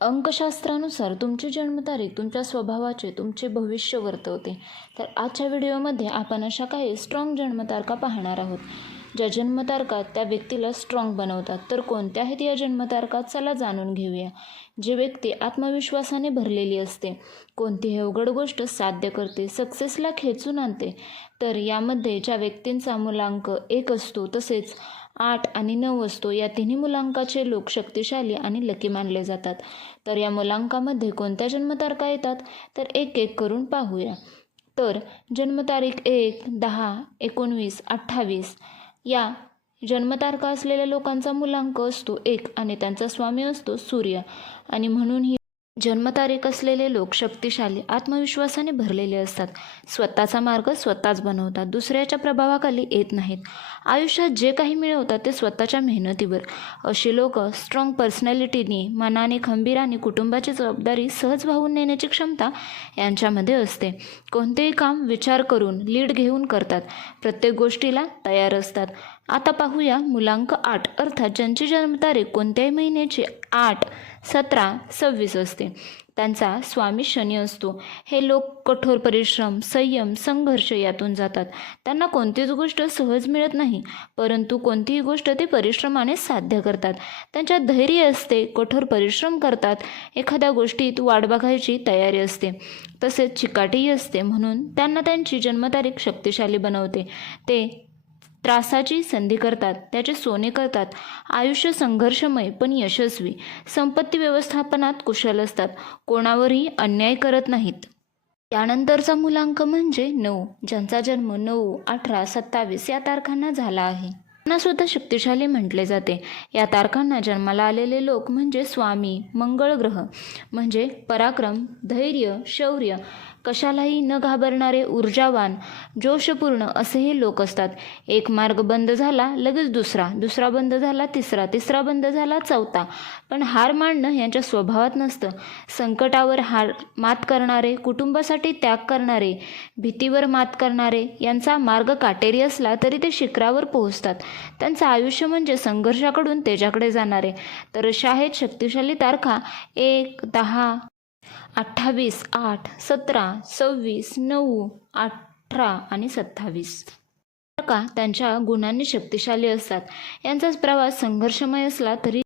अंकशास्त्रानुसार तुमची जन्मतारीख तुमच्या स्वभावाचे तुमचे भविष्य वर्तवते. तर आजच्या व्हिडिओमध्ये आपण अशा काही स्ट्रॉंग जन्मतारखा पाहणार आहोत. ज्या जन्मतारखा त्या व्यक्तीला स्ट्रॉंग बनवतात. तर कोणत्या आहेत या जन्मतारखा चला जाणून घेऊया. जी व्यक्ती आत्मविश्वासाने भरलेली असते कोणतीही अवघड गोष्ट साध्य करते सक्सेसला खेचून आणते तर यामध्ये ज्या व्यक्तींचा मूलांक एक असतो तसेच आठ आणि नऊ असतो. या तिन्ही मुलांकाचे लोक शक्तिशाली आणि लकी मानले जातात. तर या मुलांकामध्ये कोणत्या जन्मतारखा येतात? तर एक एक करून पाहूया. तर जन्मतारीख एक दहा एकोणवीस अठ्ठावीस. या जन्मतारखा असलेल्या लोकांचा मुलांक असतो एक आणि त्यांचा स्वामी असतो सूर्य. आणि म्हणून ही जन्मतारीख असलेले लोक शक्तिशाली आत्मविश्वासाने भरलेले असतात. स्वतःचा मार्ग स्वतःच बनवतात. दुसऱ्याच्या प्रभावाखाली येत नाहीत. आयुष्यात जे काही मिळवतात ते स्वतःच्या मेहनतीवर. अशी लोक स्ट्रॉंग पर्सनॅलिटीने मनाने खंबीर आणि कुटुंबाची जबाबदारी सहज वाहून नेण्याची क्षमता यांच्यामध्ये असते. कोणतेही काम विचार करून लीड घेऊन करतात. प्रत्येक गोष्टीला तयार असतात. आता पाहूया मुलांक आठ. अर्थात ज्यांची जन्मतारीख कोणत्याही महिन्याची आठ सतरा सव्वीस असते त्यांचा स्वामी शनी असतो. हे लोक कठोर परिश्रम संयम संघर्ष यातून जातात. त्यांना कोणतीच गोष्ट सहज मिळत नाही परंतु कोणतीही गोष्ट ते परिश्रमाने साध्य करतात. त्यांच्यात धैर्य असते कठोर परिश्रम करतात. एखाद्या गोष्टीत वाट बघायची तयारी असते तसेच चिकाटीही असते म्हणून त्यांना त्यांची जन्मतारीख शक्तिशाली बनवते. ते त्रासाची संधी करतात त्याचे सोने करतात. आयुष्य संघर्षमय पण यशस्वी. संपत्ती व्यवस्थापनात कुशल असतात. कोणावरही अन्याय करत नाहीत. त्यानंतरचा मुलांक म्हणजे नऊ ज्यांचा जन्म नऊ अठरा सत्तावीस या तारखांना झाला आहे. त्यांना सुद्धा शक्तिशाली म्हटले जाते. या तारखांना जन्माला आलेले लोक म्हणजे स्वामी मंगळ ग्रह. म्हणजे पराक्रम धैर्य शौर्य कशालाही न घाबरणारे ऊर्जावान जोशपूर्ण असेही लोक असतात. एक मार्ग बंद झाला लगेच दुसरा. दुसरा बंद झाला तिसरा. तिसरा बंद झाला चौथा. पण हार मांडणं यांच्या स्वभावात नसतं. संकटावर हार मात करणारे कुटुंबासाठी त्याग करणारे भीतीवर मात करणारे यांचा मार्ग काटेरी असला तरी ते शिखरावर पोहोचतात. त्यांचं आयुष्य म्हणजे संघर्षाकडून तेजाकडे जाणारे. तर अशा आहेत शक्तिशाली तारखा एक दहा. अठ्ठावीस आठ सतरा सव्वीस नऊ अठरा आणि सत्तावीस. का त्यांच्या गुणांनी शक्तिशाली असतात. यांचाच प्रवास संघर्षमय असला तरी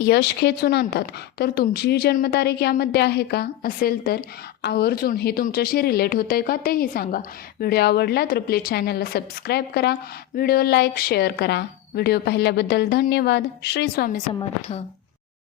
यश खेचून आणतात. तर तुमचीही जन्मतारीख यामध्ये आहे का? असेल तर आवर्जून हे तुमच्याशी रिलेट होतं आहे का तेही सांगा. व्हिडिओ आवडला तर प्लीज चॅनलला सबस्क्राईब करा. व्हिडिओ लाईक शेअर करा. व्हिडिओ पाहिल्याबद्दल धन्यवाद. श्री स्वामी समर्थ.